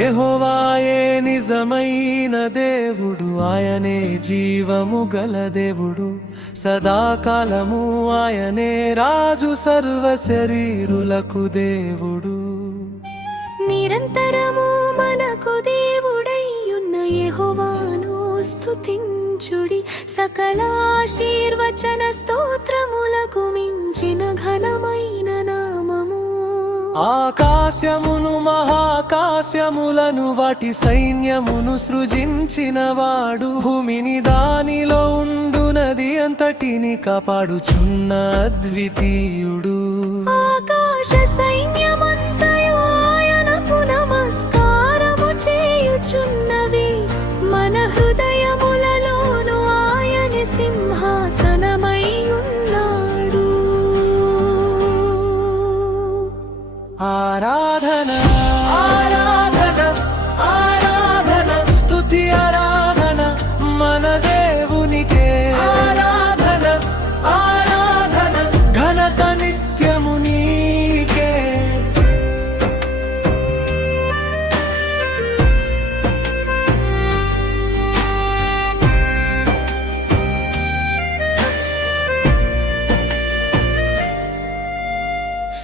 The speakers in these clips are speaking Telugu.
యెహోవాయే నిజమైన దేవుడు, ఆయనే జీవము గల దేవుడు. సదాకాలము ఆయనే రాజు, సర్వ శరీరులకు దేవుడు. నిరంతరము మనకు దేవుడైయున్న యెహోవాను స్తుతించుడి. సకల ఆశీర్వచన స్తోత్రములకు మించిన ఘనమైన నామము. ఆకాశమును మహాకాశములను వాటి సైన్యమును సృజించినవాడు, భూమిని దానిలో ఉండునది అంతటిని కాపాడుచున్న అద్వితీయుడు. ఆకాశ సైన్యమంతయు ఆయనకు నమస్కారము చేయుచున్నవి. మన హృదయములలోను ఆయన సింహాసనమై ఉన్నాడు. ఆరాధన ఆరాధన ఆరాధన, స్తుతి ఆరాధన మన దేవునికే. ఆరాధన ఆరాధన, ఘనత నిత్యము నీకే.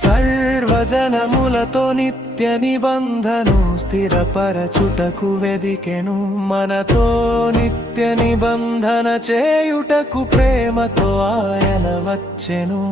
సర్వజనములతో నిత్య నిబంధను స్థిరపరచుటకు వెదికెను. మనతో నిత్య నిబంధన చేయుటకు ప్రేమతో ఆయన వచ్చెను.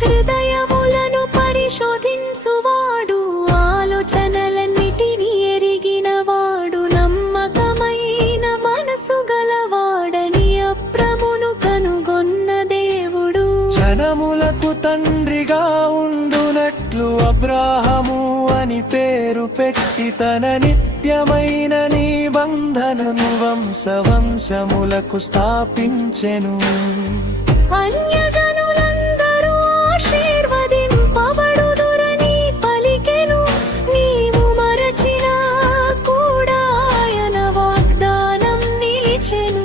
హృదయములను పరిశోధించువాడు, ఆలోచనలన్నిటినీ ఎరిగినవాడు, నమ్మకమైన మనసు గలవాడని అబ్రామును కనుగొన్న దేవుడు. జనములకు తండ్రిగా ఉండునట్లు అబ్రాహాము అని పేరు పెట్టి తన నిత్యమైన నిబంధనను వంశములకు స్థాపించెను. అన్యజనులందరూ ఆశీర్వదింపబడుదురని పలికెను. నీవు మరచినా కూడా ఆయన వాగ్దానం నిలిచెను.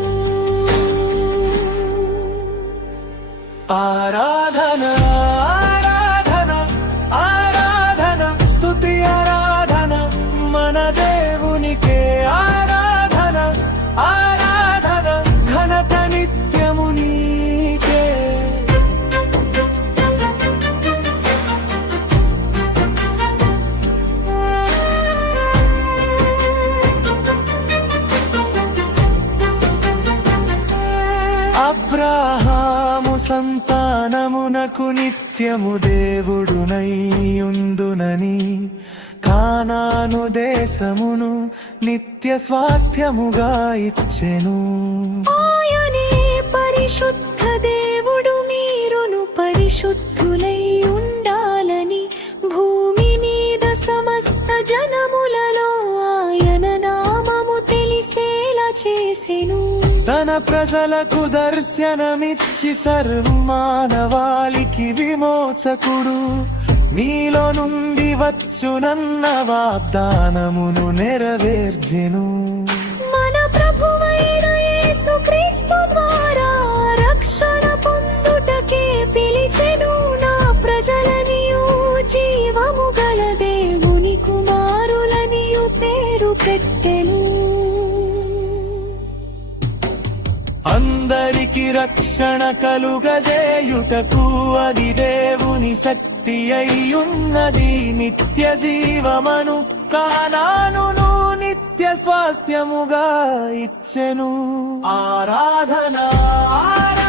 ఆరాధన ఆరాధన ఆరాధన, స్తుతి ఆరాధన మన దేవునికే. ఆరాధన ఆరాధన, ఘనత నిత్యము నీకే. అబ్రాహాము సంతానమునకు నిత్యము దేవుడునై ఉందునని, కానాను దేశమును నిత్య స్వాస్థ్యముగా ఇచ్చెను. ఆయనే పరిశుద్ధ దేవుడు, మీరును పరిశుద్ధులై ఉండాలని భూమి మీద సమస్త జనములలో ఆయన నామము తెలిసేలా చేసెను. తన ప్రజలకు దర్శనమిచ్చి సర్వమానవాళికి విమోచకుడు మీలో నుండి వచ్చునన్న వాగ్దానమును నెరవేర్చెను. మన ప్రభువైన యేసుక్రీస్తు ద్వారా రక్షణ పొందుటకే పిలిచెను. నా ప్రజలనియు జీవము గల దేవుని కుమారులనియు పేరు పెట్టెను. అందరికి రక్షణ కలుగజేయుటకు అది దేవుని శక్తి అయ్యున్నది. నిత్య జీవమను కానానును నిత్య స్వాస్థ్యముగా ఇచ్చెను. ఆరాధన ఆరాధన